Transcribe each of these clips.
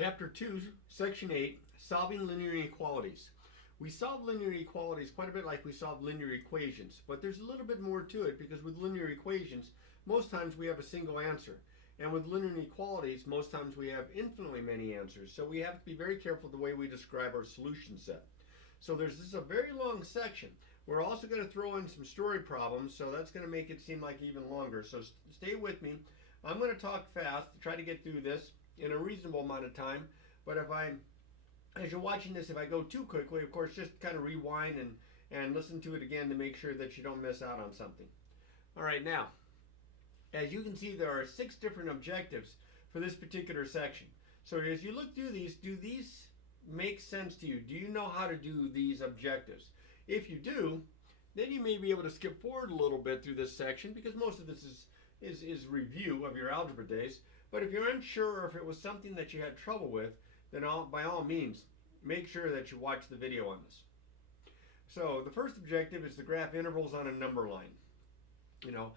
Chapter 2, Section 8, Solving Linear Inequalities. We solve linear inequalities quite a bit like we solve linear equations, but there's a little bit more to it because with linear equations, most times we have a single answer. And with linear inequalities, most times we have infinitely many answers. So we have to be very careful the way we describe our solution set. So this is a very long section. We're also going to throw in some story problems, so that's going to make it seem like even longer. So stay with me. I'm going to talk fast to try to get through this in a reasonable amount of time, but as you're watching this, if I go too quickly, of course, just kind of rewind and listen to it again to make sure that you don't miss out on something. All right, now, as you can see, there are 6 different objectives for this particular section. So as you look through these, do these make sense to you? Do you know how to do these objectives? If you do, then you may be able to skip forward a little bit through this section because most of this is review of your algebra days. But if you're unsure or if it was something that you had trouble with, then by all means, make sure that you watch the video on this. So the first objective is to graph intervals on a number line. You know,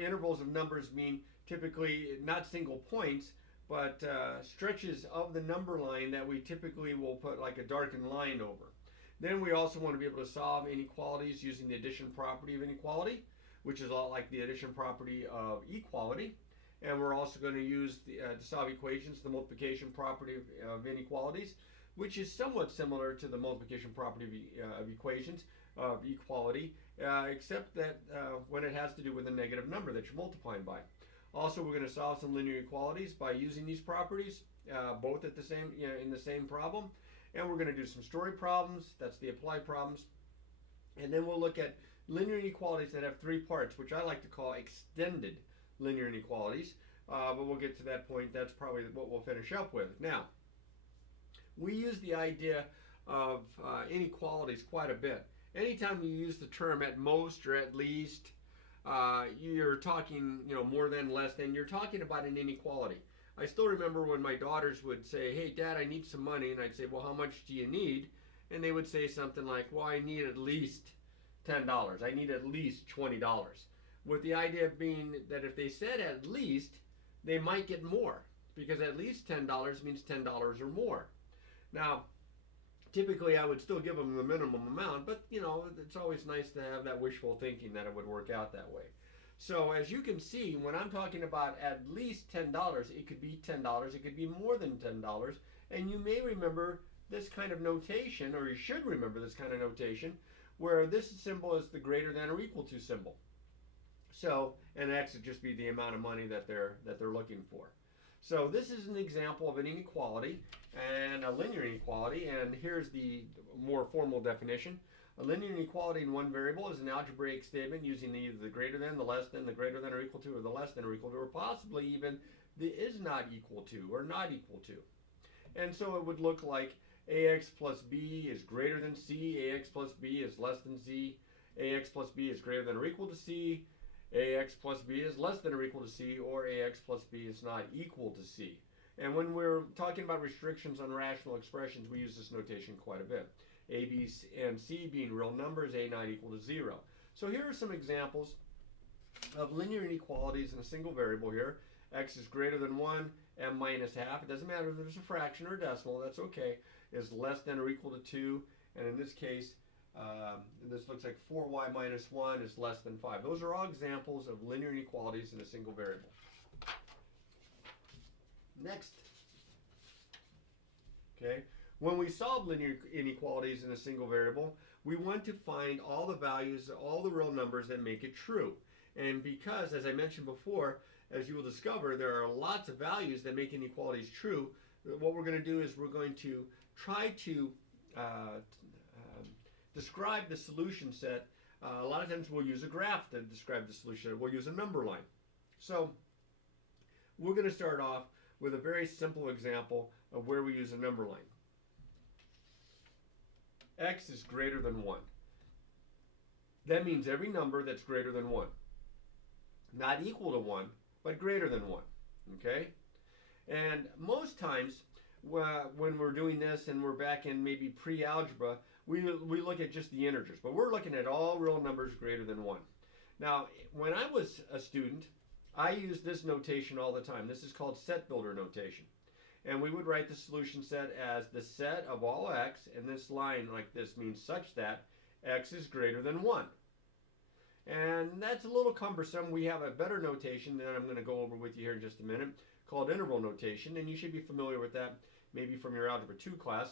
intervals of numbers mean typically not single points, but stretches of the number line that we typically will put like a darkened line over. Then we also want to be able to solve inequalities using the addition property of inequality, which is a lot like the addition property of equality. And we're also going to use to solve equations, the multiplication property of inequalities, which is somewhat similar to the multiplication property of equations of equality, except that when it has to do with a negative number that you're multiplying by. Also, we're going to solve some linear inequalities by using these properties, both at the same, in the same problem. And we're going to do some story problems. That's the applied problems. And then we'll look at linear inequalities that have 3 parts, which I like to call extended linear inequalities, but we'll get to that point. That's probably what we'll finish up with. Now, we use the idea of inequalities quite a bit. Anytime you use the term at most or at least, you're talking, more than, less than, you're talking about an inequality. I still remember when my daughters would say, "Hey, Dad, I need some money," and I'd say, "Well, how much do you need?" And they would say something like, "Well, I need at least $10. I need at least $20. With the idea being that if they said at least, they might get more, because at least $10 means $10 or more. Now, typically I would still give them the minimum amount, but it's always nice to have that wishful thinking that it would work out that way. So as you can see, when I'm talking about at least $10, it could be $10, it could be more than $10, and you may remember this kind of notation, or you should remember this kind of notation, where this symbol is the greater than or equal to symbol. So, and X would just be the amount of money that they're looking for. So this is an example of an inequality and a linear inequality, and here's the more formal definition. A linear inequality in one variable is an algebraic statement using either the greater than, the less than, the greater than or equal to, or the less than or equal to, or possibly even the is not equal to or not equal to. And so it would look like AX plus B is greater than C, AX plus B is less than C, AX plus B is greater than or equal to C, AX plus B is less than or equal to C, or AX plus B is not equal to C. And when we're talking about restrictions on rational expressions, we use this notation quite a bit. A, B, and C being real numbers, A not equal to 0. So here are some examples of linear inequalities in a single variable here. X is greater than 1, M minus half. It doesn't matter if there's a fraction or a decimal, that's okay. Is less than or equal to 2, and in this case, this looks like 4y minus 1 is less than 5. Those are all examples of linear inequalities in a single variable. Next. Okay. When we solve linear inequalities in a single variable, we want to find all the values, all the real numbers that make it true. And because, as I mentioned before, as you will discover, there are lots of values that make inequalities true, what we're going to do is we're going to try to describe the solution set. A lot of times we'll use a graph to describe the solution. We'll use a number line. So we're going to start off with a very simple example of where we use a number line. X is greater than 1. That means every number that's greater than 1. Not equal to 1, but greater than 1. Okay? And most times when we're doing this and we're back in maybe pre-algebra, we look at just the integers, but we're looking at all real numbers greater than 1. Now, when I was a student, I used this notation all the time. This is called set builder notation. And we would write the solution set as the set of all x, and this line like this means such that x is greater than 1. And that's a little cumbersome. We have a better notation that I'm going to go over with you here in just a minute called interval notation, and you should be familiar with that maybe from your Algebra 2 class.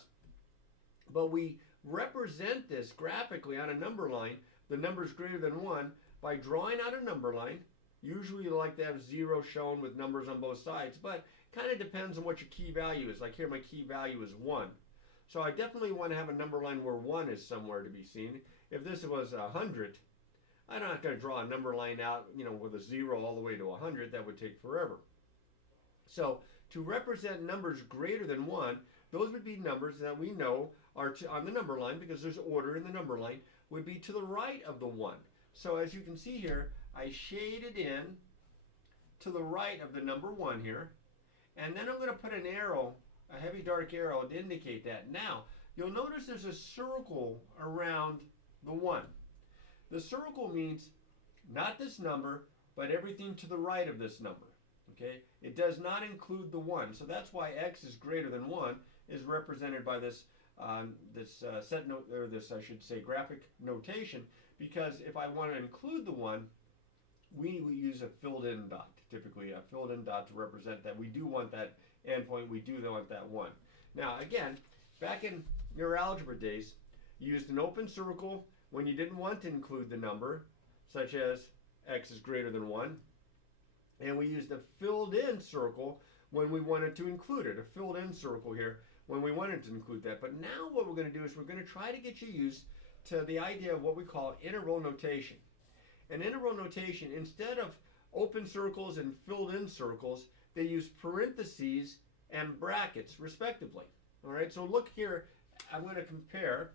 But we represent this graphically on a number line, the number is greater than 1, by drawing out a number line. Usually you like to have 0 shown with numbers on both sides, but kind of depends on what your key value is. Like here my key value is 1. So I definitely want to have a number line where 1 is somewhere to be seen. If this was 100, I'm not going to draw a number line out, with a 0 all the way to 100. That would take forever. So to represent numbers greater than 1, those would be numbers that we know are on the number line, because there's order in the number line, would be to the right of the 1. So as you can see here, I shaded in to the right of the number 1 here, and then I'm going to put an arrow, a heavy dark arrow, to indicate that. Now, you'll notice there's a circle around the 1. The circle means not this number, but everything to the right of this number. Okay? It does not include the 1. So that's why x is greater than 1 is represented by this graphic notation, because if I want to include the 1, we use a filled-in dot, typically a filled-in dot to represent that we do want that endpoint, we do want that 1. Now again, back in your algebra days, you used an open circle when you didn't want to include the number, such as x is greater than 1, and we used a filled-in circle when we wanted to include it, a filled-in circle here when we wanted to include that. But now what we're going to do is we're going to try to get you used to the idea of what we call interval notation. And interval notation, instead of open circles and filled-in circles, they use parentheses and brackets respectively. All right, so look here, I'm going to compare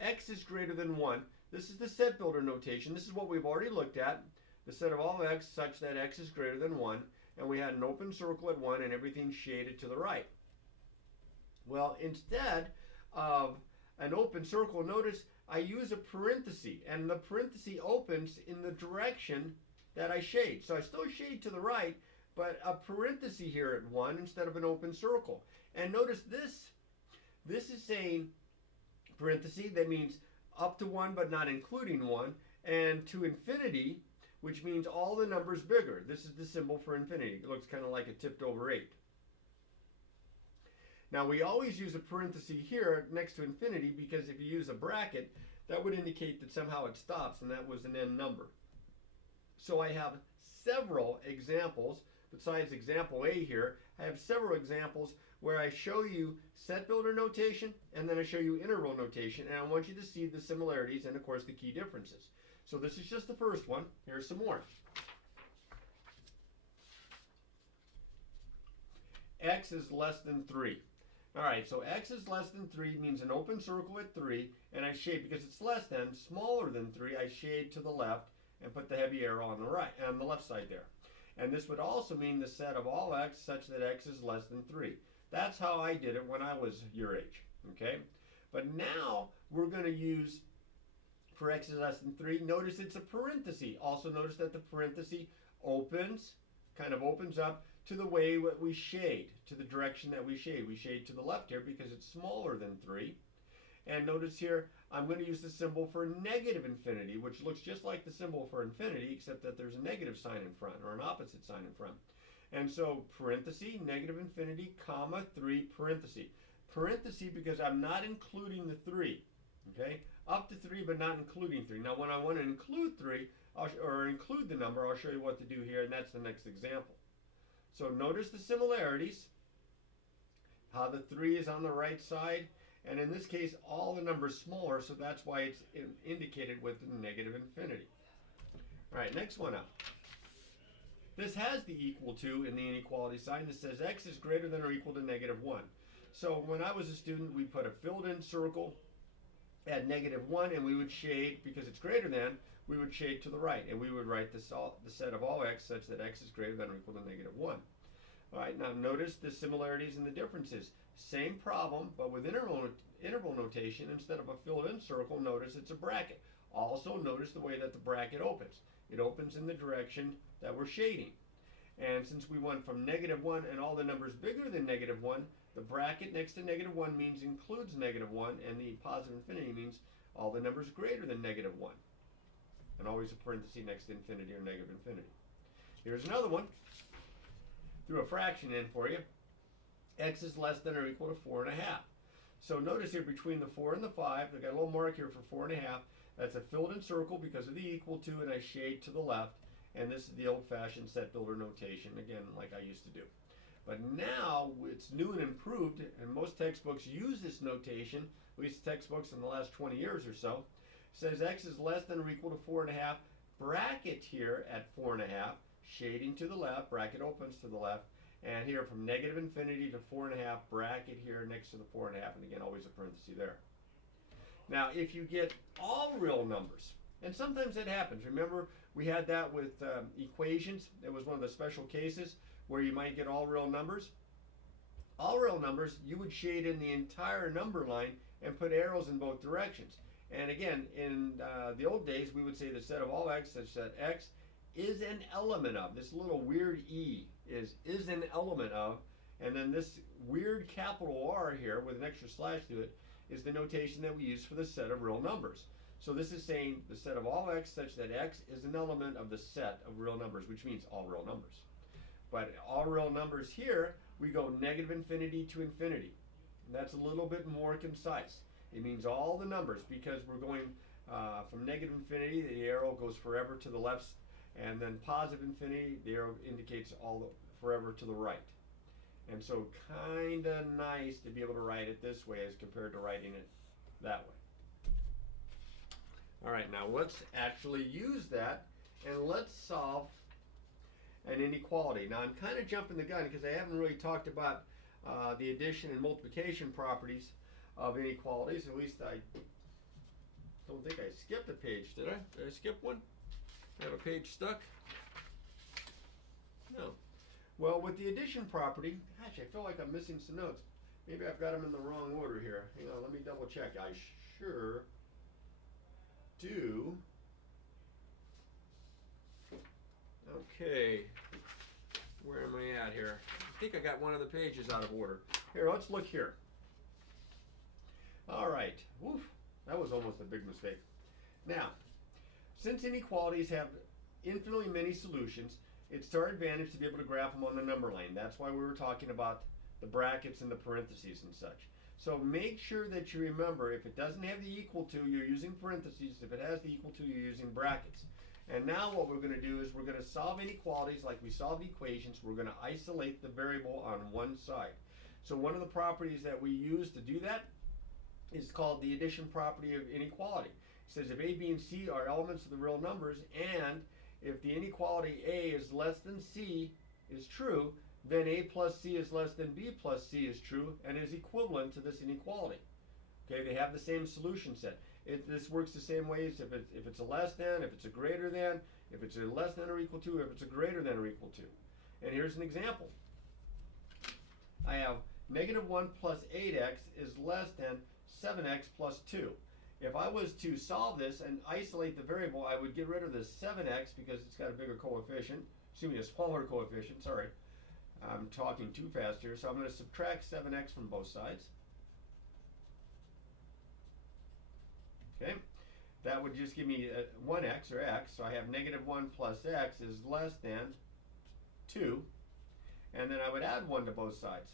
x is greater than 1. This is the set builder notation. This is what we've already looked at, the set of all x such that x is greater than 1, and we had an open circle at 1 and everything shaded to the right. Well, instead of an open circle, notice I use a parenthesis, and the parenthesis opens in the direction that I shade. So I still shade to the right, but a parenthesis here at 1 instead of an open circle. And notice this is saying parenthesis, that means up to 1 but not including 1, and to infinity, which means all the numbers bigger. This is the symbol for infinity. It looks kind of like a tipped over 8. Now we always use a parenthesis here next to infinity, because if you use a bracket, that would indicate that somehow it stops and that was an end number. So I have several examples, besides example A here, I have several examples where I show you set builder notation and then I show you interval notation, and I want you to see the similarities and of course the key differences. So this is just the first one. Here's some more. X is less than 3. Alright, so x is less than 3 means an open circle at 3, and I shade, because it's less than, smaller than 3, I shade to the left and put the heavy arrow on the right, on the left side there. And this would also mean the set of all x such that x is less than 3. That's how I did it when I was your age, okay? But now we're going to use, for x is less than 3, notice it's a parenthesis. Also notice that the parenthesis opens, kind of opens up to the way what we shade, to the direction that we shade. We shade to the left here because it's smaller than 3. And notice here, I'm going to use the symbol for negative infinity, which looks just like the symbol for infinity, except that there's a negative sign in front, or an opposite sign in front. And so parenthesis, negative infinity, comma, 3, parenthesis. Parenthesis because I'm not including the 3, okay? Up to 3, but not including 3. Now when I want to include 3, or include the number, I'll show you what to do here, and that's the next example. So notice the similarities, how the 3 is on the right side, and in this case all the numbers smaller, so that's why it's indicated with the negative infinity. Alright, next one up. This has the equal to in the inequality sign that says x is greater than or equal to negative 1. So when I was a student, we put a filled-in circle at negative 1, and we would shade, because it's greater than, we would shade to the right, and we would write the set of all x such that x is greater than or equal to negative 1. All right, now notice the similarities and the differences. Same problem, but with interval notation, instead of a filled-in circle, notice it's a bracket. Also notice the way that the bracket opens. It opens in the direction that we're shading. And since we went from -1 and all the numbers bigger than -1, the bracket next to -1 means includes -1, and the positive infinity means all the numbers greater than -1. And always a parenthesis next to infinity or negative infinity. Here's another one. Threw a fraction in for you. X is less than or equal to 4.5. So notice here between the 4 and the 5, I've got a little mark here for 4.5. That's a filled in circle because of the equal to, and I shade to the left. And this is the old-fashioned set builder notation, again, like I used to do. But now it's new and improved, and most textbooks use this notation, at least textbooks in the last 20 years or so. It says X is less than or equal to 4.5, bracket here at 4.5, shading to the left, bracket opens to the left, and here from negative infinity to 4.5, bracket here next to the 4.5, and again, always a parenthesis there. Now, if you get all real numbers, and sometimes that happens. Remember, we had that with equations. It was one of the special cases where you might get all real numbers. All real numbers, you would shade in the entire number line and put arrows in both directions. And again, in the old days, we would say the set of all x such that x is an element of. This little weird e is an element of. And then this weird capital R here with an extra slash to it is the notation that we use for the set of real numbers. So this is saying the set of all x such that x is an element of the set of real numbers, which means all real numbers. But all real numbers here, we go negative infinity to infinity. And that's a little bit more concise. It means all the numbers because we're going from negative infinity, the arrow goes forever to the left, and then positive infinity, the arrow indicates all the forever to the right. And so kind of nice to be able to write it this way as compared to writing it that way. All right, now let's actually use that and let's solve an inequality. Now I'm kind of jumping the gun because I haven't really talked about the addition and multiplication properties of inequalities. At least I don't think I skipped a page, did I? Did I skip one? I have a page stuck? No. Well, with the addition property, gosh, I feel like I'm missing some notes. Maybe I've got them in the wrong order here. Hang on, let me double check. I sure do. Okay, where am I at here? I think I got one of the pages out of order. Here, let's look here. All right, woof, that was almost a big mistake. Now, since inequalities have infinitely many solutions, it's to our advantage to be able to graph them on the number line. That's why we were talking about the brackets and the parentheses and such. So make sure that you remember if it doesn't have the equal to, you're using parentheses. If it has the equal to, you're using brackets. And now what we're going to do is we're going to solve inequalities like we solved equations. We're going to isolate the variable on one side. So one of the properties that we use to do that is called the addition property of inequality. It says if A, B, and C are elements of the real numbers, and if the inequality A is less than C is true, then A plus C is less than B plus C is true and is equivalent to this inequality. Okay, they have the same solution set. This works the same way as if it's a less than, if it's a greater than, if it's a less than or equal to, if it's a greater than or equal to. And here's an example. I have -1 plus 8x is less than 7x plus 2. If I was to solve this and isolate the variable, I would get rid of the 7x because it's got a bigger coefficient, assuming a smaller coefficient, sorry. I'm talking too fast here, so I'm going to subtract 7x from both sides. Okay, that would just give me 1x or x, so I have -1 plus x is less than 2, and then I would add 1 to both sides.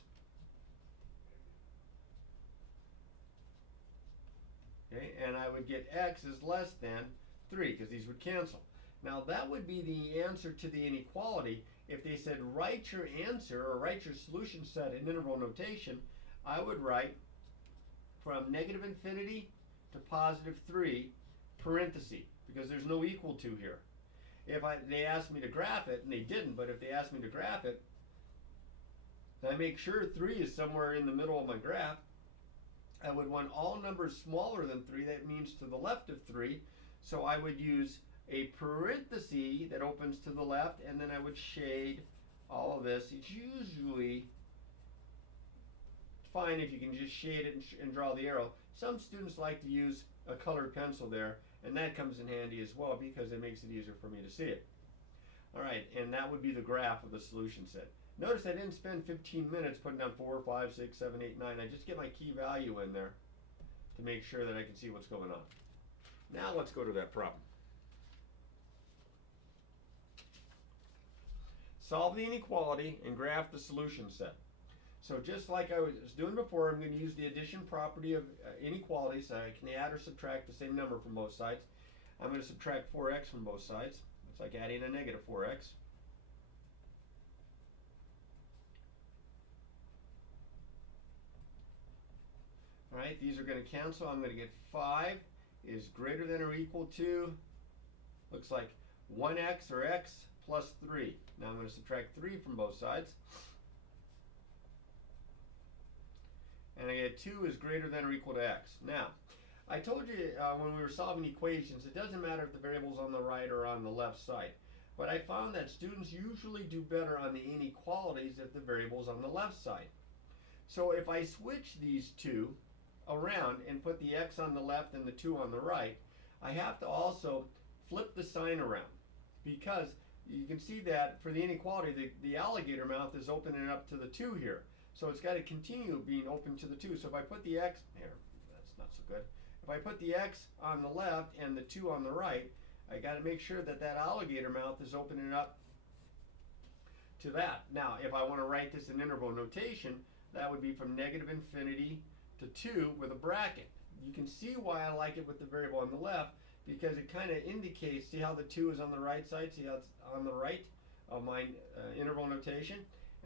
Okay, and I would get x is less than 3 because these would cancel. Now that would be the answer to the inequality. If they said write your answer or write your solution set in interval notation, I would write from negative infinity to positive 3 parenthesis because there's no equal to here. If they asked me to graph it, and they didn't, but if they asked me to graph it, I make sure 3 is somewhere in the middle of my graph. I would want all numbers smaller than 3, that means to the left of 3, so I would use a parenthesis that opens to the left, and then I would shade all of this. It's usually fine if you can just shade it and draw the arrow. Some students like to use a colored pencil there, and that comes in handy as well because it makes it easier for me to see it. All right, and that would be the graph of the solution set. Notice I didn't spend 15 minutes putting down 4, 5, 6, 7, 8, 9. I just get my key value in there to make sure that I can see what's going on. Now let's go to that problem. Solve the inequality and graph the solution set. So just like I was doing before, I'm going to use the addition property of inequality, so I can add or subtract the same number from both sides. I'm going to subtract 4x from both sides. It's like adding a negative 4x. All right, these are going to cancel. I'm going to get 5 is greater than or equal to, looks like 1x or x plus 3. Now I'm going to subtract 3 from both sides. And I get 2 is greater than or equal to x. Now, I told you when we were solving equations, it doesn't matter if the variable's on the right or on the left side. But I found that students usually do better on the inequalities if the variable's on the left side. So if I switch these two around and put the x on the left and the 2 on the right, I have to also flip the sign around, because you can see that for the inequality, the alligator mouth is opening up to the 2 here. So it's got to continue being open to the 2. So if I put the x, here, that's not so good. If I put the x on the left and the 2 on the right, I got to make sure that that alligator mouth is opening up to that. Now, if I want to write this in interval notation, that would be from negative infinity to 2 with a bracket. You can see why I like it with the variable on the left, because it kind of indicates, see how the 2 is on the right side, see how it's on the right of my interval notation?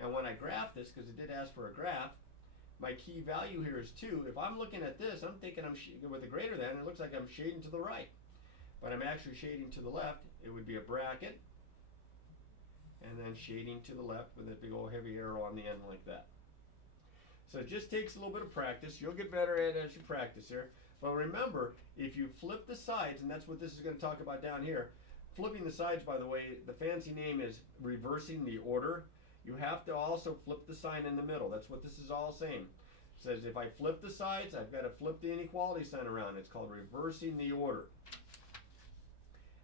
And when I graph this, because it did ask for a graph, my key value here is 2. If I'm looking at this, I'm thinking with a greater than, it looks like I'm shading to the right. But I'm actually shading to the left. It would be a bracket, and then shading to the left with a big old heavy arrow on the end like that. So it just takes a little bit of practice. You'll get better at it as you practice here. But remember, if you flip the sides, and that's what this is going to talk about down here, flipping the sides, by the way, the fancy name is reversing the order. You have to also flip the sign in the middle. That's what this is all saying. It says if I flip the sides, I've got to flip the inequality sign around. It's called reversing the order.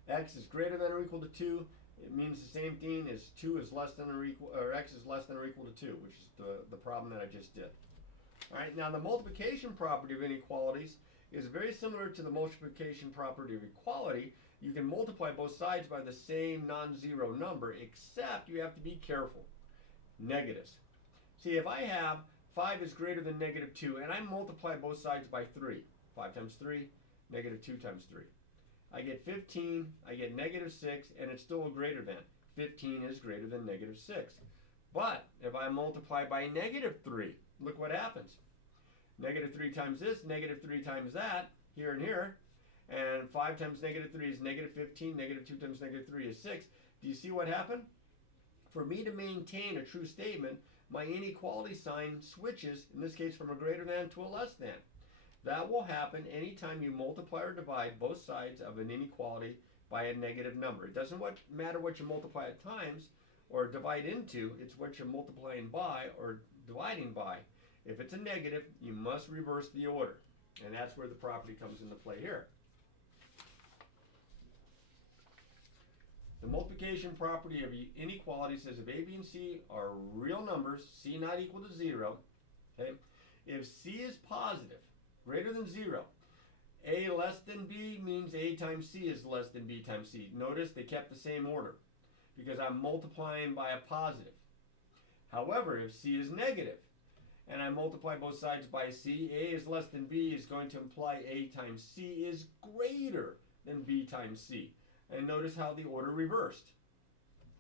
X is greater than or equal to 2. It means the same thing as 2 is less than or equal, or x is less than or equal to 2, which is the problem that I just did. All right, now the multiplication property of inequalities is very similar to the multiplication property of equality. You can multiply both sides by the same non-zero number, except you have to be careful. Negatives. See, if I have 5 is greater than negative 2, and I multiply both sides by 3, 5 times 3, negative 2 times 3. I get 15, I get negative 6, and it's still greater than. 15 is greater than negative 6. But if I multiply by negative 3, look what happens. Negative 3 times this, negative 3 times that, here and here, and 5 times negative 3 is negative 15, negative 2 times negative 3 is 6. Do you see what happened? For me to maintain a true statement, my inequality sign switches, in this case from a greater than to a less than. That will happen anytime you multiply or divide both sides of an inequality by a negative number. It doesn't matter what you multiply at times or divide into, it's what you're multiplying by or dividing by. If it's a negative, you must reverse the order. And that's where the property comes into play here. The multiplication property of inequality says if A, B, and C are real numbers, C not equal to 0, okay? If C is positive, greater than 0, A less than B means A times C is less than B times C. Notice they kept the same order because I'm multiplying by a positive. However, if C is negative and I multiply both sides by C, A is less than B is going to imply A times C is greater than B times C. And notice how the order reversed.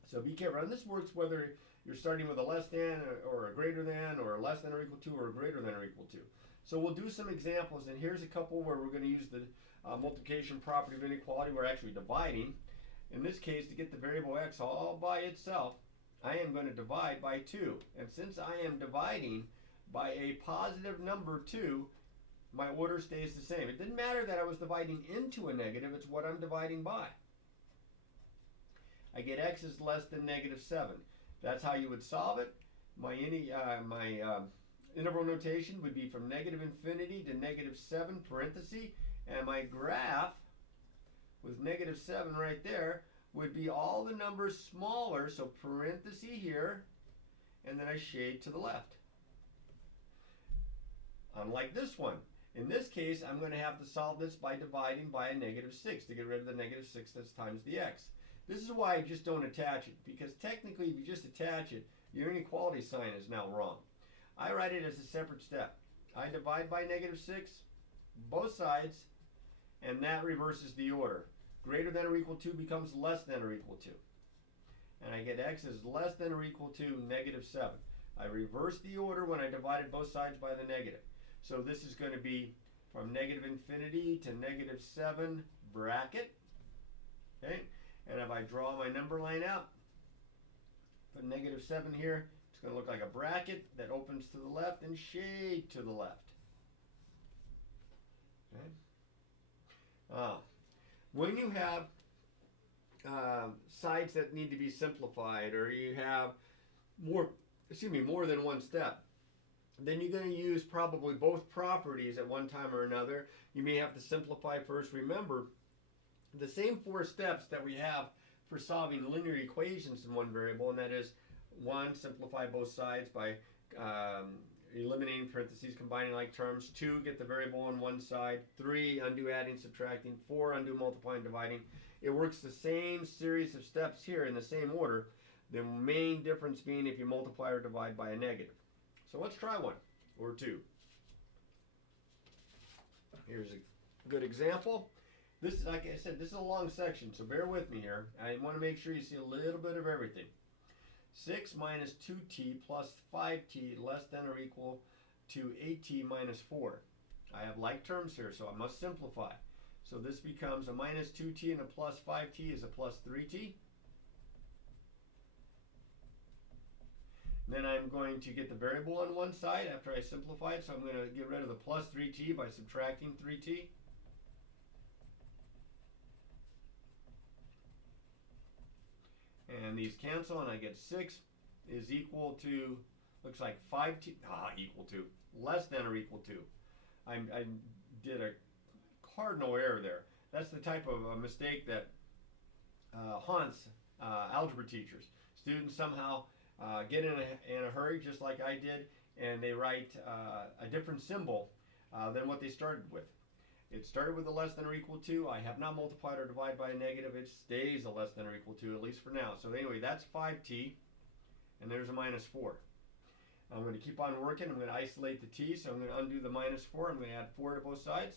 So be careful. And this works whether you're starting with a less than or a greater than or a less than or equal to or a greater than or equal to. So we'll do some examples, and here's a couple where we're going to use the multiplication property of inequality. We're actually dividing. In this case, to get the variable x all by itself, I am going to divide by 2. And since I am dividing by a positive number 2, my order stays the same. It didn't matter that I was dividing into a negative, it's what I'm dividing by. I get x is less than negative 7. That's how you would solve it. My interval notation would be from negative infinity to negative 7 parenthesis, and my graph with negative 7 right there would be all the numbers smaller, so parenthesis here, and then I shade to the left. Unlike this one. In this case, I'm going to have to solve this by dividing by a -6 to get rid of the -6 that's times the x. This is why I just don't attach it, because technically if you just attach it, your inequality sign is now wrong. I write it as a separate step. I divide by -6, both sides, and that reverses the order. Greater than or equal to becomes less than or equal to. And I get x is less than or equal to -7. I reverse the order when I divided both sides by the negative. So this is going to be from -infinity to -7 bracket. Okay? And if I draw my number line out, put -7 here, it's going to look like a bracket that opens to the left and shade to the left. Okay? When you have sides that need to be simplified, or you have more than one step, then you're going to use probably both properties at one time or another. You may have to simplify first. Remember, the same 4 steps that we have for solving linear equations in one variable, and that is 1, simplify both sides by eliminating parentheses, combining like terms. 2, get the variable on one side. 3, undo adding, subtracting. 4, undo multiplying, dividing. It works the same series of steps here in the same order, the main difference being if you multiply or divide by a negative. So let's try one or two. Here's a good example. This, like I said, this is a long section, so bear with me here. I want to make sure you see a little bit of everything. 6 minus 2t plus 5t less than or equal to 8t minus 4. I have like terms here, so I must simplify. So this becomes a minus 2t and a plus 5t is a plus 3t. Then I'm going to get the variable on one side after I simplify it, so I'm going to get rid of the plus 3t by subtracting 3t. And these cancel, and I get 6 is equal to, looks like 5t, equal to, less than or equal to. I did a cardinal error there. That's the type of mistake that haunts algebra teachers. Students somehow get in a hurry, just like I did, and they write a different symbol than what they started with. It started with a less than or equal to. I have not multiplied or divided by a negative. It stays a less than or equal to, at least for now. So anyway, that's 5t, and there's a minus 4. I'm going to keep on working. I'm going to isolate the t, so I'm going to undo the minus 4. I'm going to add 4 to both sides.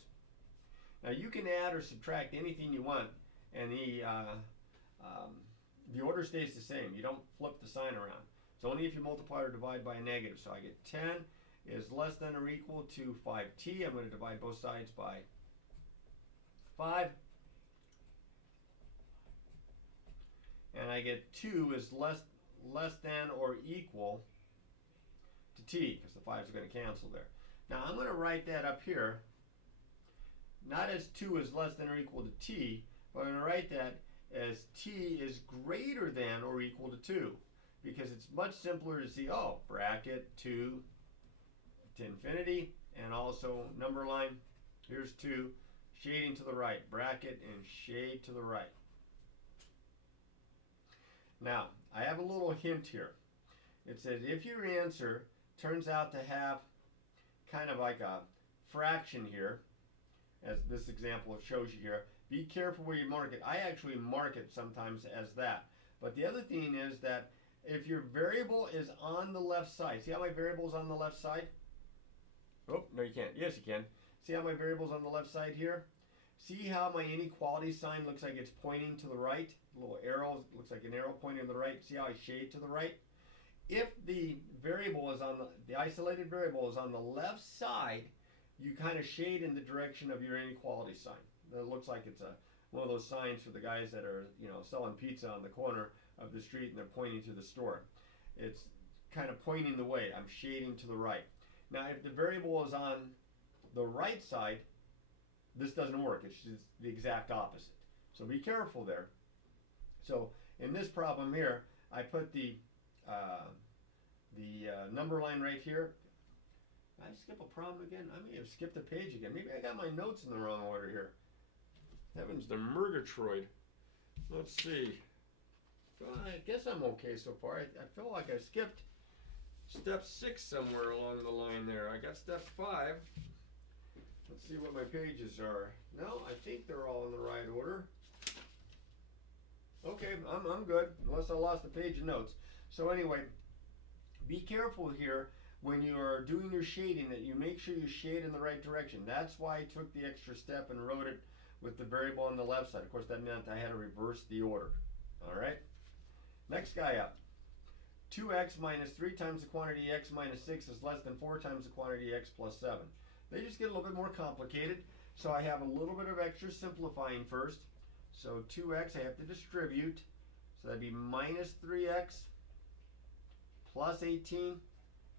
Now you can add or subtract anything you want, and the order stays the same. You don't flip the sign around. It's only if you multiply or divide by a negative. So I get 10 is less than or equal to 5t. I'm going to divide both sides by 5. And I get 2 is less than or equal to t, because the 5's are going to cancel there. Now I'm going to write that up here, not as 2 is less than or equal to t, but I'm going to write that as t is greater than or equal to 2, because it's much simpler to see, bracket 2 to infinity, and also number line, here's 2, shading to the right, bracket and shade to the right. Now, I have a little hint here. It says if your answer turns out to have kind of like a fraction here, as this example shows you here, be careful where you mark it. I actually mark it sometimes as that. But the other thing is that if your variable is on the left side, see how my variable is on the left side? Oh, no you can't. Yes you can. See how my variable is on the left side here? See how my inequality sign looks like it's pointing to the right? A little arrow, looks like an arrow pointing to the right. See how I shade to the right? If the variable is on the isolated variable is on the left side, you kind of shade in the direction of your inequality sign. It looks like it's one of those signs for the guys that are, selling pizza on the corner of the street and they're pointing to the store. It's kind of pointing the way. I'm shading to the right. Now, if the variable is on the right side, this doesn't work. It's just the exact opposite. So be careful there. So in this problem here, I put the number line right here. Did I skip a problem again? I may have skipped a page again. Maybe I got my notes in the wrong order here. Heavens, the Murgatroyd. Let's see. Well, I guess I'm okay so far. I feel like I skipped step 6 somewhere along the line there. I got step 5. Let's see what my pages are. No, I think they're all in the right order. Okay, I'm good, unless I lost the page of notes. So anyway, be careful here when you are doing your shading that you make sure you shade in the right direction. That's why I took the extra step and wrote it with the variable on the left side. Of course, that meant I had to reverse the order. All right, next guy up. 2x minus 3 times the quantity x minus 6 is less than 4 times the quantity x plus 7. They just get a little bit more complicated, so I have a little bit of extra simplifying first. So 2x I have to distribute, so that'd be minus 3x plus 18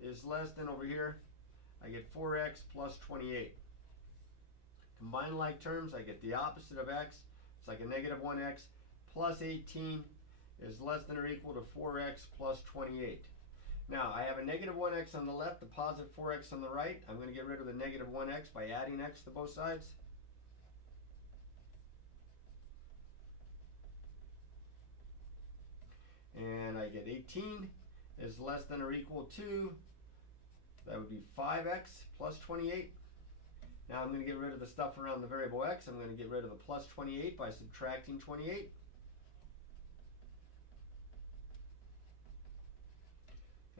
is less than, over here, I get 4x plus 28. Combine like terms, I get the opposite of x. It's like a negative 1x plus 18 is less than or equal to 4x plus 28. Now, I have a negative 1x on the left, a positive 4x on the right. I'm going to get rid of the negative 1x by adding x to both sides. And I get 18 is less than or equal to, that would be 5x plus 28. Now I'm going to get rid of the stuff around the variable x. I'm going to get rid of the plus 28 by subtracting 28.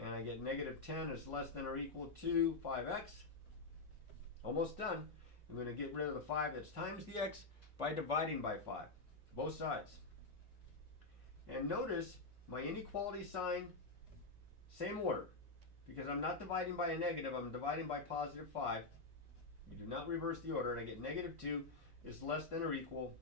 And I get negative 10 is less than or equal to 5x. Almost done. I'm going to get rid of the 5 that's times the x by dividing by 5, both sides. And notice my inequality sign, same order, because I'm not dividing by a negative, I'm dividing by positive 5. You do not reverse the order, and I get negative 2 is less than or equal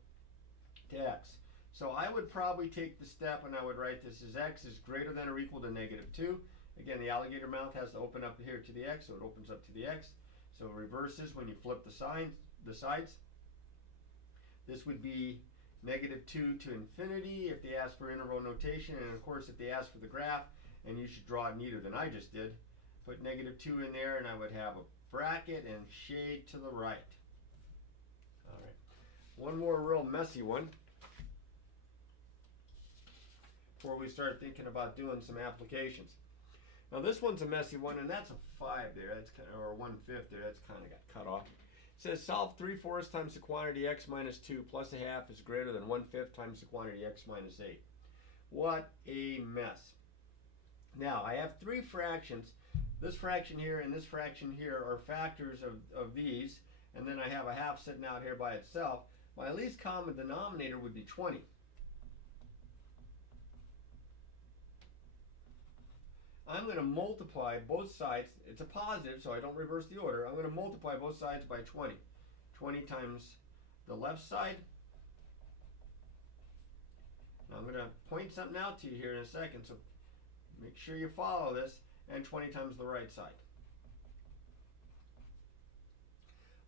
to x. So I would probably take the step and I would write this as x is greater than or equal to negative 2. Again, the alligator mouth has to open up here to the x, so it opens up to the x. So it reverses when you flip the sides. This would be negative 2 to infinity if they ask for interval notation, and of course if they ask for the graph, and you should draw it neater than I just did, put negative 2 in there and I would have a bracket and shade to the right. Alright, one more real messy one before we start thinking about doing some applications. Now this one's a messy one, and that's a 5 there, that's kind of, or 1/5 there, that's kind of got cut off. It says solve 3/4 times the quantity x minus 2 plus a half is greater than 1/5 times the quantity x minus 8. What a mess. Now I have 3 fractions. This fraction here and this fraction here are factors of these, and then I have a half sitting out here by itself. My least common denominator would be 20. I'm going to multiply both sides. It's a positive, so I don't reverse the order. I'm going to multiply both sides by 20. 20 times the left side. Now I'm going to point something out to you here in a second, so make sure you follow this, and 20 times the right side.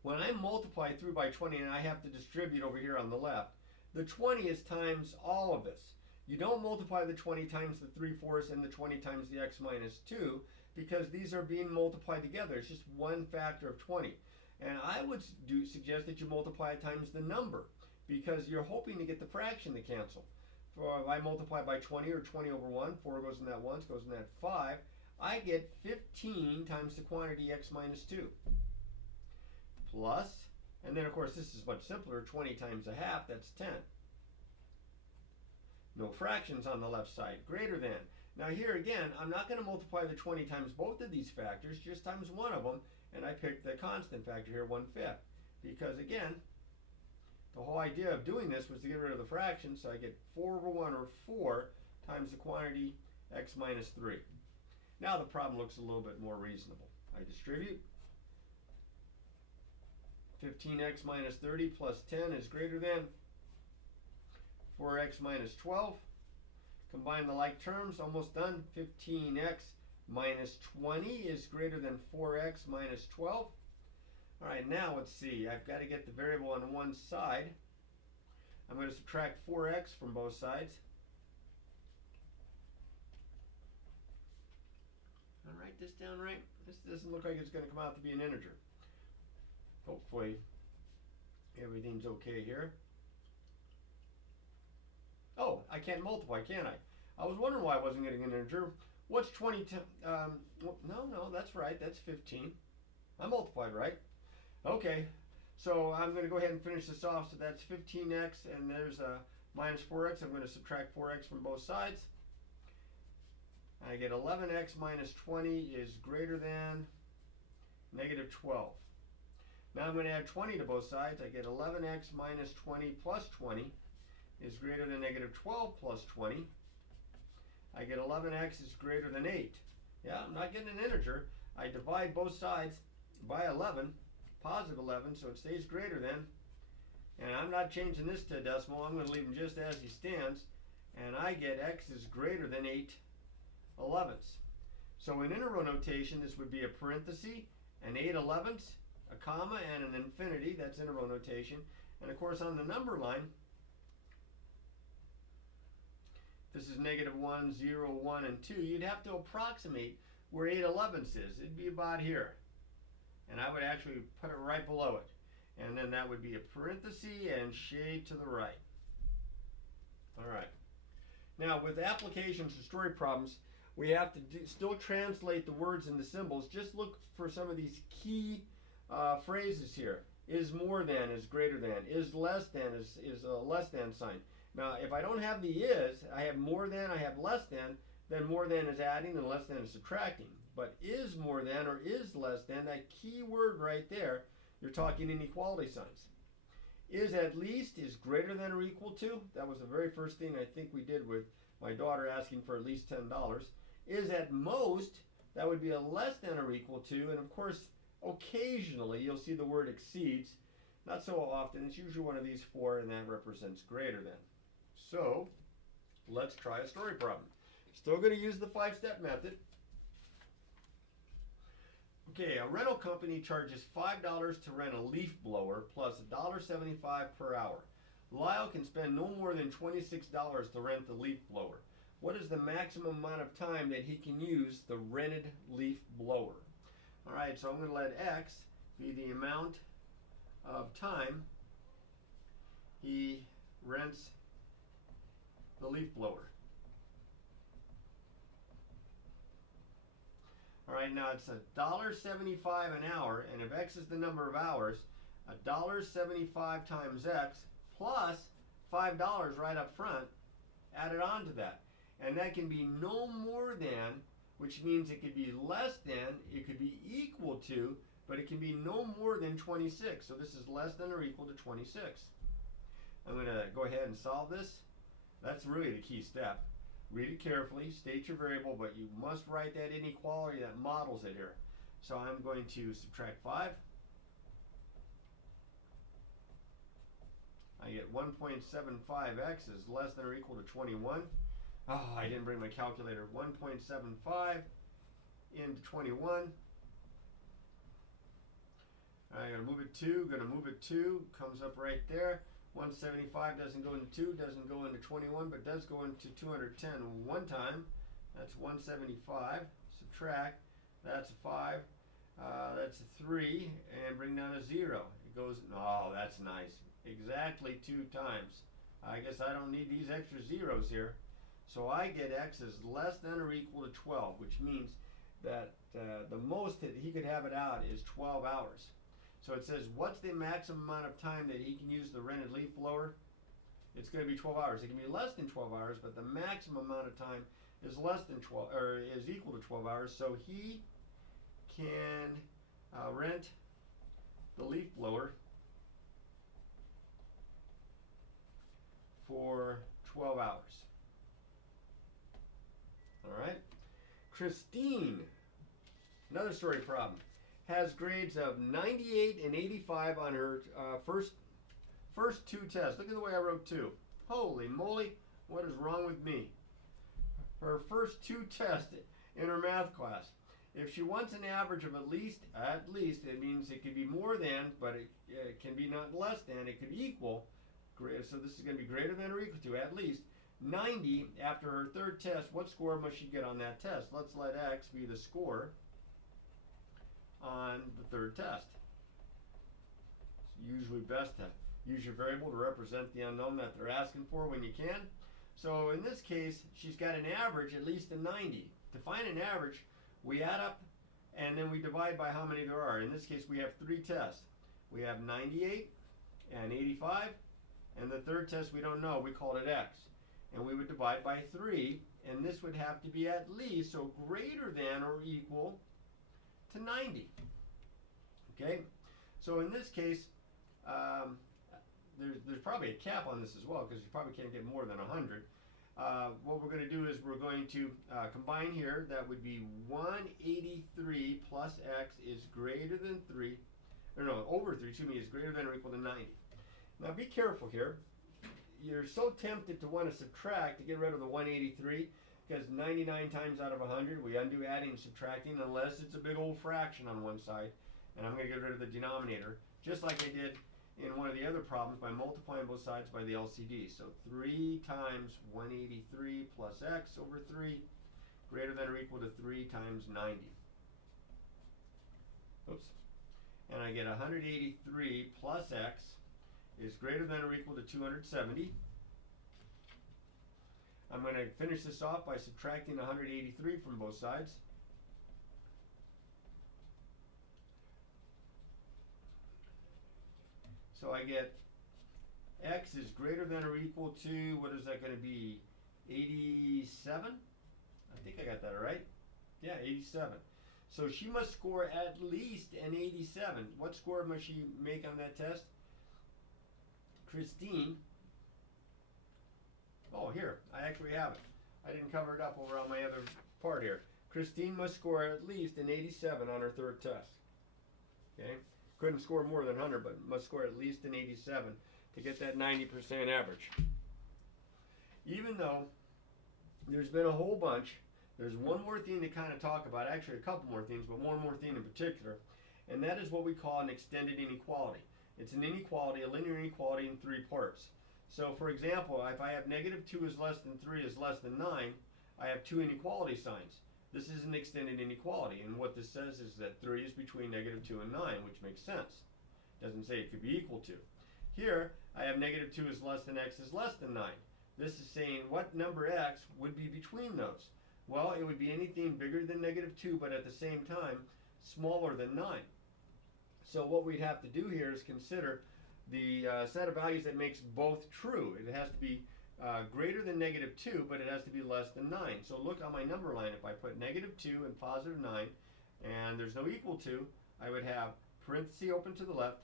When I multiply through by 20 and I have to distribute over here on the left, the 20 is times all of this. You don't multiply the 20 times the 3/4 and the 20 times the x minus 2, because these are being multiplied together. It's just one factor of 20. And I would suggest that you multiply it times the number, because you're hoping to get the fraction to cancel. If I multiply by 20, or 20 over 1, 4 goes in that once, goes in that 5, I get 15 times the quantity x minus 2. Plus, and then of course this is much simpler, 20 times a half, that's 10. No fractions on the left side, greater than. Now here again, I'm not going to multiply the 20 times both of these factors, just times one of them, and I picked the constant factor here, 1/5. Because again, the whole idea of doing this was to get rid of the fraction, so I get 4 over 1, or 4, times the quantity x minus 3. Now the problem looks a little bit more reasonable. I distribute. 15x minus 30 plus 10 is greater than 4x minus 12. Combine the like terms, almost done. 15x minus 20 is greater than 4x minus 12. All right, now let's see. I've got to get the variable on one side. I'm going to subtract 4x from both sides. I'll write this down right. This doesn't look like it's going to come out to be an integer. Hopefully everything's okay here. Oh, I can't multiply, can I? I was wondering why I wasn't getting an integer. What's 20 no, that's right. That's 15. I multiplied, right? Okay. So I'm going to go ahead and finish this off. So that's 15x, and there's a minus 4x. I'm going to subtract 4x from both sides. I get 11x minus 20 is greater than negative 12. Now I'm going to add 20 to both sides. I get 11x minus 20 plus 20 is greater than negative 12 plus 20. I get 11x is greater than 8. Yeah, I'm not getting an integer. I divide both sides by 11, positive 11, so it stays greater than. And I'm not changing this to a decimal. I'm going to leave him just as he stands. And I get x is greater than 8/11ths. So in interrow notation, this would be a parenthesis, an 8/11ths, a comma, and an infinity. That's interrow notation. And of course on the number line, this is negative 1, 0, 1, and 2. You'd have to approximate where 8/11ths is. It'd be about here. And I would actually put it right below it. And then that would be a parenthesis and shade to the right. All right. Now with applications to story problems, we have to still translate the words and the symbols. Just look for some of these key phrases here. Is more than, is greater than, is less than, is a less than sign. Now, if I don't have the is, I have more than, I have less than, then more than is adding and less than is subtracting. But is more than or is less than, that key word right there, you're talking inequality signs. Is at least is greater than or equal to. That was the very first thing I think we did with my daughter asking for at least $10. Is at most, that would be a less than or equal to. And of course, occasionally you'll see the word exceeds. Not so often. It's usually one of these four, and that represents greater than. So let's try a story problem. Still going to use the 5-step method. Okay, a rental company charges $5 to rent a leaf blower plus $1.75 per hour. Lyle can spend no more than $26 to rent the leaf blower. What is the maximum amount of time that he can use the rented leaf blower? All right, so I'm going to let X be the amount of time he rents the leaf blower. All right, now it's $1.75 an hour, and if X is the number of hours, $1.75 times X plus $5 right up front added on to that. And that can be no more than, which means it could be less than, it could be equal to, but it can be no more than 26. So this is less than or equal to 26. I'm going to go ahead and solve this. That's really the key step. Read it carefully, state your variable, but you must write that inequality that models it here. So I'm going to subtract 5. I get 1.75x is less than or equal to 21. Oh, I didn't bring my calculator. 1.75 into 21. I'm going to move it 2, comes up right there. 175 doesn't go into 2, doesn't go into 21, but does go into 210 one time. That's 175. Subtract. That's a 5. That's a 3. And bring down a 0. It goes, oh, that's nice. Exactly 2 times. I guess I don't need these extra zeros here. So I get X is less than or equal to 12, which means that the most that he could have it out is 12 hours. So it says, what's the maximum amount of time that he can use the rented leaf blower? It's going to be 12 hours. It can be less than 12 hours, but the maximum amount of time is less than 12, or is equal to 12 hours. So he can rent the leaf blower for 12 hours. All right. Christine, another story problem, has grades of 98 and 85 on her first 2 tests. Look at the way I wrote 2. Holy moly, what is wrong with me? Her first 2 tests in her math class. If she wants an average of at least, it means it could be more than, but it can be not less than, it could equal. So this is going to be greater than or equal to at least 90 after her 3rd test. What score must she get on that test? Let's let X be the score on the 3rd test. It's usually best to use your variable to represent the unknown that they're asking for when you can. So in this case, she's got an average at least of 90. To find an average, we add up and then we divide by how many there are. In this case, we have 3 tests. We have 98 and 85, and the third test we don't know, we called it X. And we would divide by 3, and this would have to be at least, so greater than or equal to 90. Okay, so in this case, there's probably a cap on this as well, because you probably can't get more than 100. What we're going to do is we're going to combine here. That would be 183 plus X is greater than 3, or no, over 3, excuse me, is greater than or equal to 90. Now be careful here. You're so tempted to want to subtract to get rid of the 183, because 99 times out of 100 we undo adding and subtracting unless it's a big old fraction on one side, and I'm going to get rid of the denominator just like I did in one of the other problems by multiplying both sides by the LCD. So 3 times 183 plus X over 3 greater than or equal to 3 times 90. Oops. And I get 183 plus X is greater than or equal to 270. I'm going to finish this off by subtracting 183 from both sides. So I get X is greater than or equal to, what is that going to be, 87? I think I got that right. Yeah, 87. So she must score at least an 87. What score must she make on that test? Christine, oh here, I actually have it. I didn't cover it up over on my other part here. Christine must score at least an 87 on her third test. Okay, couldn't score more than 100, but must score at least an 87 to get that 90% average. Even though there's been a whole bunch, there's one more thing to kind of talk about, actually a couple more things, but one more thing in particular, and that is what we call an extended inequality. It's an inequality, a linear inequality in 3 parts. So for example, if I have negative 2 is less than 3 is less than 9, I have 2 inequality signs. This is an extended inequality, and what this says is that 3 is between negative 2 and 9, which makes sense. Doesn't say it could be equal to. Here, I have negative 2 is less than X is less than 9. This is saying what number X would be between those. Well, it would be anything bigger than negative 2, but at the same time, smaller than 9. So what we'd have to do here is consider the set of values that makes both true. It has to be greater than negative 2, but it has to be less than 9. So look on my number line. If I put negative 2 and positive 9, and there's no equal to, I would have parenthesis open to the left,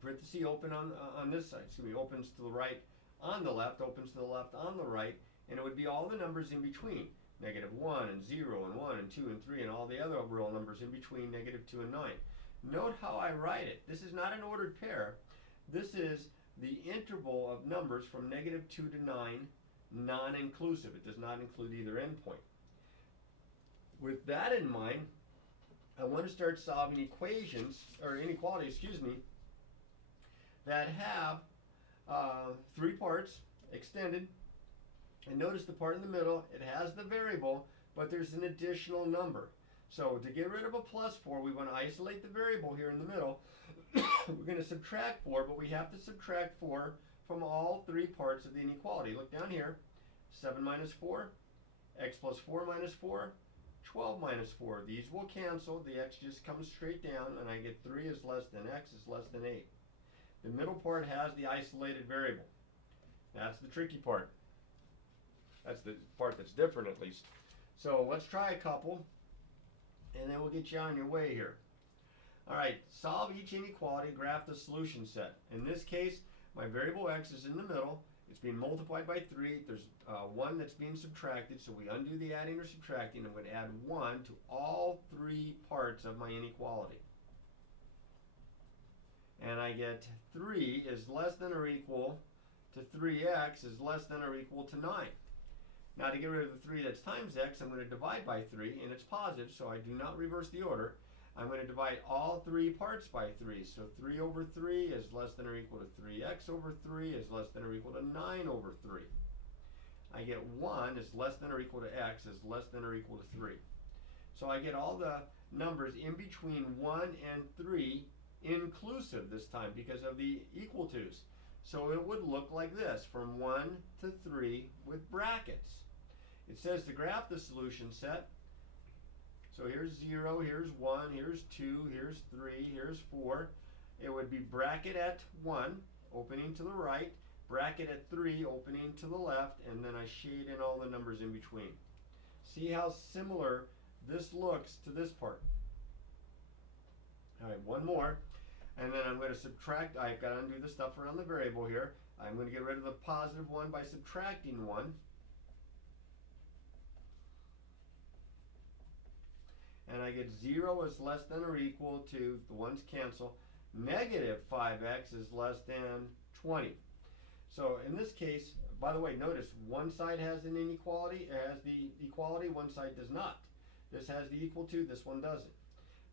parenthesis open on this side. Excuse me, opens to the right on the left, opens to the left on the right, and it would be all the numbers in between. Negative 1 and 0 and 1 and 2 and 3 and all the other real numbers in between negative 2 and 9. Note how I write it. This is not an ordered pair. This is the interval of numbers from negative 2 to 9, non-inclusive. It does not include either endpoint. With that in mind, I want to start solving equations, or inequalities, excuse me, that have 3 parts, extended, and notice the part in the middle, it has the variable, but there's an additional number. So to get rid of a plus 4, we want to isolate the variable here in the middle. We're going to subtract 4, but we have to subtract 4 from all 3 parts of the inequality. Look down here, 7 minus 4, x plus 4 minus 4, 12 minus 4. These will cancel. The x just comes straight down, and I get 3 is less than x is less than 8. The middle part has the isolated variable. That's the tricky part. That's the part that's different, at least. So let's try a couple, and then we'll get you on your way here. All right, solve each inequality, graph the solution set. In this case, my variable x is in the middle. It's being multiplied by 3. There's 1 that's being subtracted, so we undo the adding or subtracting, and would add 1 to all 3 parts of my inequality. And I get 3 is less than or equal to 3x is less than or equal to 9. Now to get rid of the 3 that's times x, I'm going to divide by 3, and it's positive, so I do not reverse the order. I'm going to divide all 3 parts by 3. So 3 over 3 is less than or equal to 3x over 3 is less than or equal to 9 over 3. I get 1 is less than or equal to x is less than or equal to 3. So I get all the numbers in between 1 and 3 inclusive this time because of the equal to's. So it would look like this, from 1 to 3 with brackets. It says to graph the solution set. So here's 0, here's 1, here's 2, here's 3, here's 4. It would be bracket at 1, opening to the right, bracket at 3, opening to the left, and then I shade in all the numbers in between. See how similar this looks to this part. All right, one more. And then I'm going to subtract. I've got to undo the stuff around the variable here. I'm going to get rid of the positive 1 by subtracting 1. And I get 0 is less than or equal to, the 1's cancel, negative 5x is less than 20. So in this case, by the way, notice one side has an inequality, it has the equality, one side does not. This has the equal to, this one doesn't.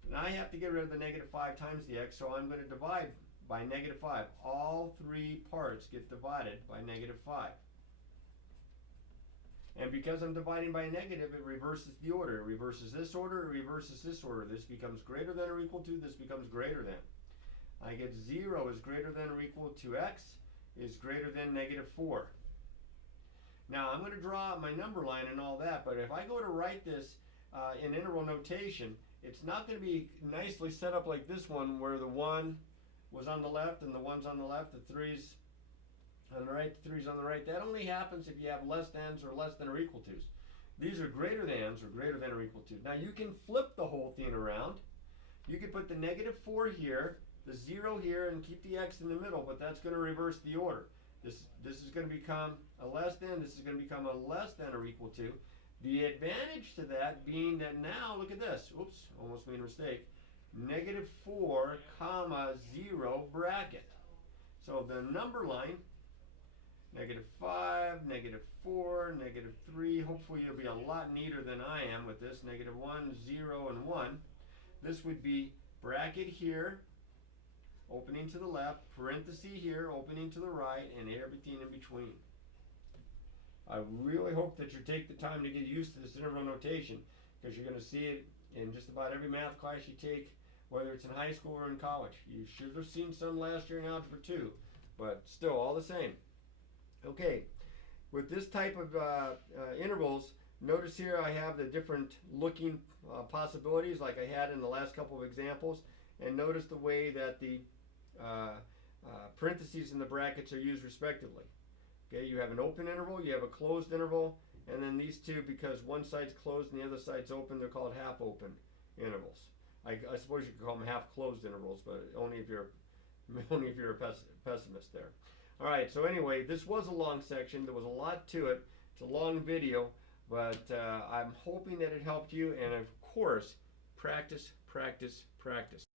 Now I have to get rid of the negative 5 times the x, so I'm going to divide by negative 5. All 3 parts get divided by negative 5. And because I'm dividing by a negative, it reverses the order. It reverses this order, it reverses this order. This becomes greater than or equal to, this becomes greater than. I get 0 is greater than or equal to x is greater than negative 4. Now I'm going to draw out my number line and all that, but if I go to write this in interval notation, it's not going to be nicely set up like this one where the 1 was on the left and the 1's on the left, the 3's on the right, the 3's on the right. That only happens if you have less thans or less than or equal to's. These are greater thans or greater than or equal to. Now you can flip the whole thing around. You can put the negative 4 here, the 0 here, and keep the x in the middle, but that's going to reverse the order. This is going to become a less than, this is going to become a less than or equal to. The advantage to that being that now, look at this. Oops, almost made a mistake. Negative 4, comma, 0, bracket. So the number line, negative 5, negative 4, negative 3. Hopefully you'll be a lot neater than I am with this. Negative 1, 0, and 1. This would be bracket here, opening to the left, parenthesis here, opening to the right, and everything in between. I really hope that you take the time to get used to this interval notation, because you're going to see it in just about every math class you take, whether it's in high school or in college. You should have seen some last year in Algebra 2, but still all the same. Okay, with this type of intervals, notice here I have the different looking possibilities like I had in the last couple of examples, and notice the way that the parentheses and the brackets are used respectively. Okay, you have an open interval, you have a closed interval, and then these two, because one side's closed and the other side's open, they're called half open intervals. I suppose you could call them half closed intervals, but only if you're a pessimist there. All right, so anyway, this was a long section. There was a lot to it. It's a long video, but I'm hoping that it helped you, and of course, practice, practice, practice.